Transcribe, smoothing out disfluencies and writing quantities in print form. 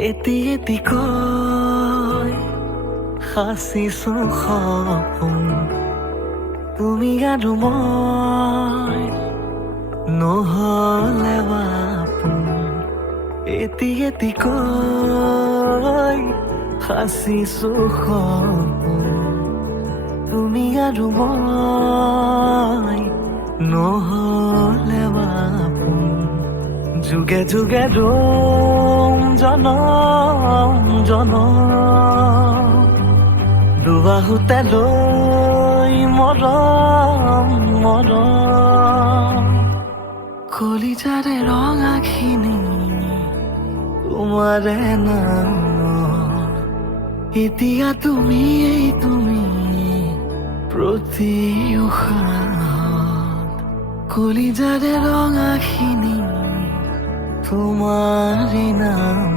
এটি এটি কয় সাঁচিছো সপোন তুমি আৰু মই নহ'লে বাপোন এটি এটি কয় সাঁচিছো সপোন তুমি আৰু মই নহ'লে বাপোন যুগে যুগে ৰম জনম জনম দুবাহুতে লৈ মৰম মৰম কলিজাৰে ৰঙাখিনি তোমাৰে নাম এতিয়া তুমি প্ৰতি উশাহত কলিজাৰে ৰঙাখিনি তোমাৰে নাম